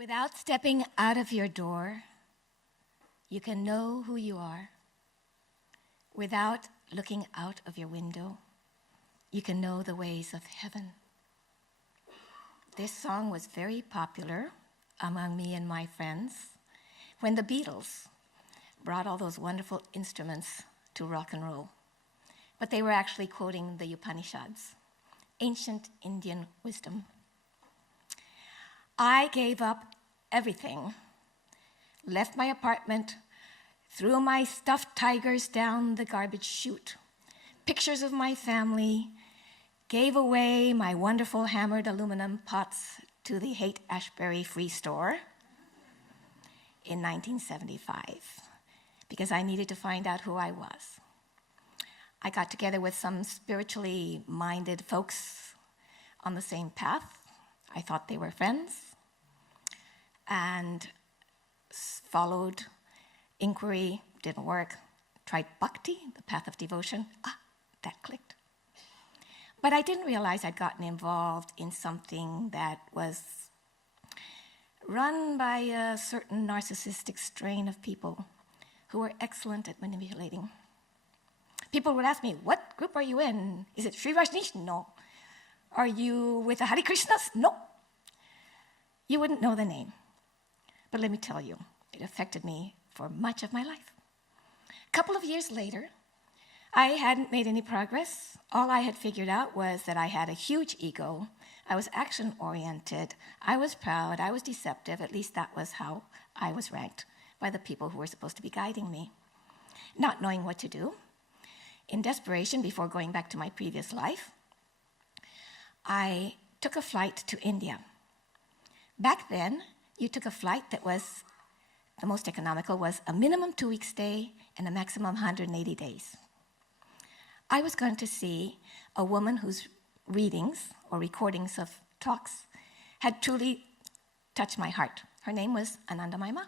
Without stepping out of your door, you can know who you are. Without looking out of your window, you can know the ways of heaven. This song was very popular among me and my friends when the Beatles brought all those wonderful instruments to rock and roll. But they were actually quoting the Upanishads, ancient Indian wisdom. I gave up everything, left my apartment, threw my stuffed tigers down the garbage chute, pictures of my family, gave away my wonderful hammered aluminum pots to the Haight-Ashbury Free Store in 1975 because I needed to find out who I was. I got together with some spiritually minded folks on the same path. I thought they were friends, and followed inquiry, didn't work. Tried bhakti, the path of devotion. That clicked. But I didn't realize I'd gotten involved in something that was run by a certain narcissistic strain of people who were excellent at manipulating. People would ask me, what group are you in? Is it Sri Rajneesh? No. Are you with the Hare Krishnas? No. You wouldn't know the name. But let me tell you, it affected me for much of my life. A couple of years later, I hadn't made any progress. All I had figured out was that I had a huge ego. I was action-oriented. I was proud. I was deceptive. At least that was how I was ranked by the people who were supposed to be guiding me. Not knowing what to do, in desperation, before going back to my previous life, I took a flight to India. Back then, you took a flight that was, the most economical was a minimum 2-week stay and a maximum 180 days. I was going to see a woman whose readings or recordings of talks had truly touched my heart. Her name was Anandamayi Ma,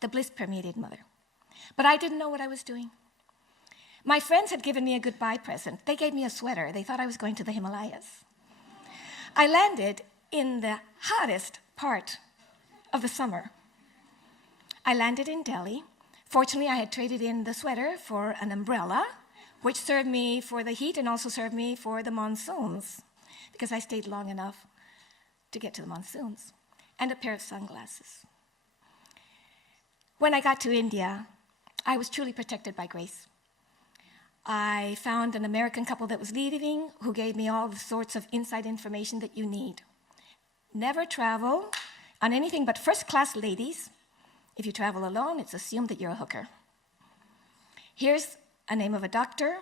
the bliss-permeated mother. But I didn't know what I was doing. My friends had given me a goodbye present. They gave me a sweater. They thought I was going to the Himalayas. I landed in the hottest part of the summer. I landed in Delhi. Fortunately, I had traded in the sweater for an umbrella, which served me for the heat and also served me for the monsoons, because I stayed long enough to get to the monsoons, and a pair of sunglasses. When I got to India, I was truly protected by grace. I found an American couple that was leaving who gave me all the sorts of inside information that you need. Never travel on anything but first-class ladies. If you travel alone, it's assumed that you're a hooker. Here's a name of a doctor.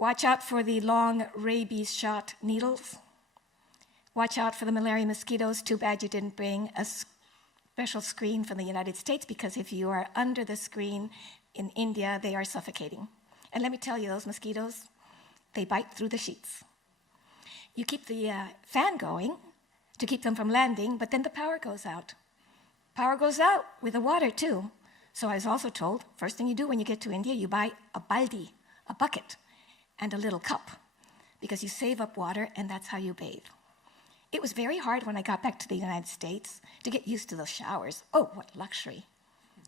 Watch out for the long rabies shot needles. Watch out for the malaria mosquitoes. Too bad you didn't bring a special screen from the United States, because if you are under the screen in India, they are suffocating. And let me tell you, those mosquitoes, they bite through the sheets. You keep the fan going to keep them from landing, but then the power goes out. Power goes out with the water too. So I was also told, first thing you do when you get to India, you buy a baldi, a bucket, and a little cup, because you save up water and that's how you bathe. It was very hard when I got back to the United States to get used to those showers. Oh, what luxury.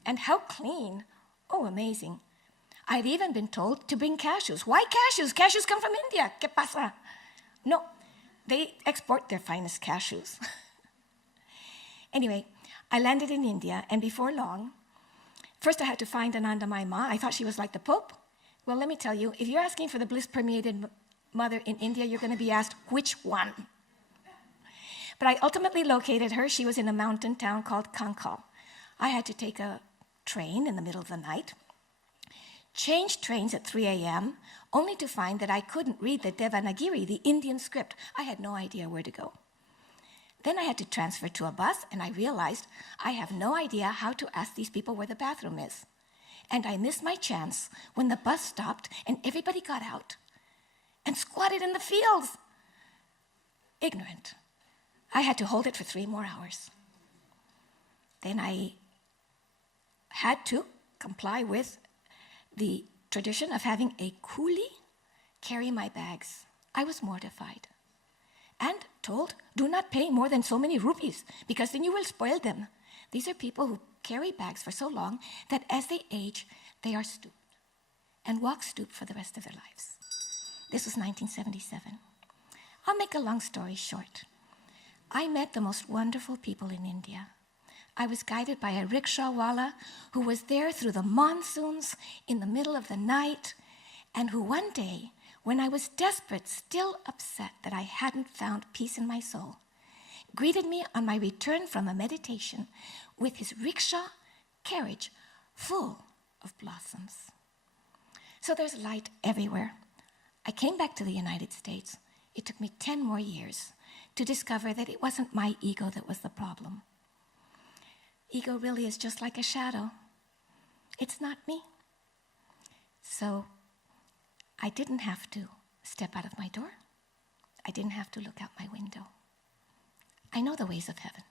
And how clean. Oh, amazing. I'd even been told to bring cashews. Why cashews? Cashews come from India. ¿Qué pasa? No, they export their finest cashews. Anyway, I landed in India, and before long, first I had to find Anandamayi Ma. I thought she was like the Pope. Well, let me tell you, if you're asking for the bliss-permeated mother in India, you're going to be asked, which one? But I ultimately located her. She was in a mountain town called Kankal. I had to take a train in the middle of the night, change trains at 3 a.m., only to find that I couldn't read the Devanagari, the Indian script. I had no idea where to go. Then I had to transfer to a bus, and I realized I have no idea how to ask these people where the bathroom is. And I missed my chance when the bus stopped and everybody got out and squatted in the fields. Ignorant. I had to hold it for 3 more hours. Then I had to comply with the tradition of having a coolie carry my bags. I was mortified. And told, do not pay more than so many rupees, because then you will spoil them. These are people who carry bags for so long that as they age, they are stooped and walk stooped for the rest of their lives. This was 1977. I'll make a long story short. I met the most wonderful people in India. I was guided by a rickshawala who was there through the monsoons in the middle of the night, and who one day, when I was desperate, still upset that I hadn't found peace in my soul, greeted me on my return from a meditation with his rickshaw carriage full of blossoms. So there's light everywhere. I came back to the United States. It took me 10 more years to discover that it wasn't my ego that was the problem. Ego really is just like a shadow. It's not me. So I didn't have to step out of my door. I didn't have to look out my window. I know the ways of heaven.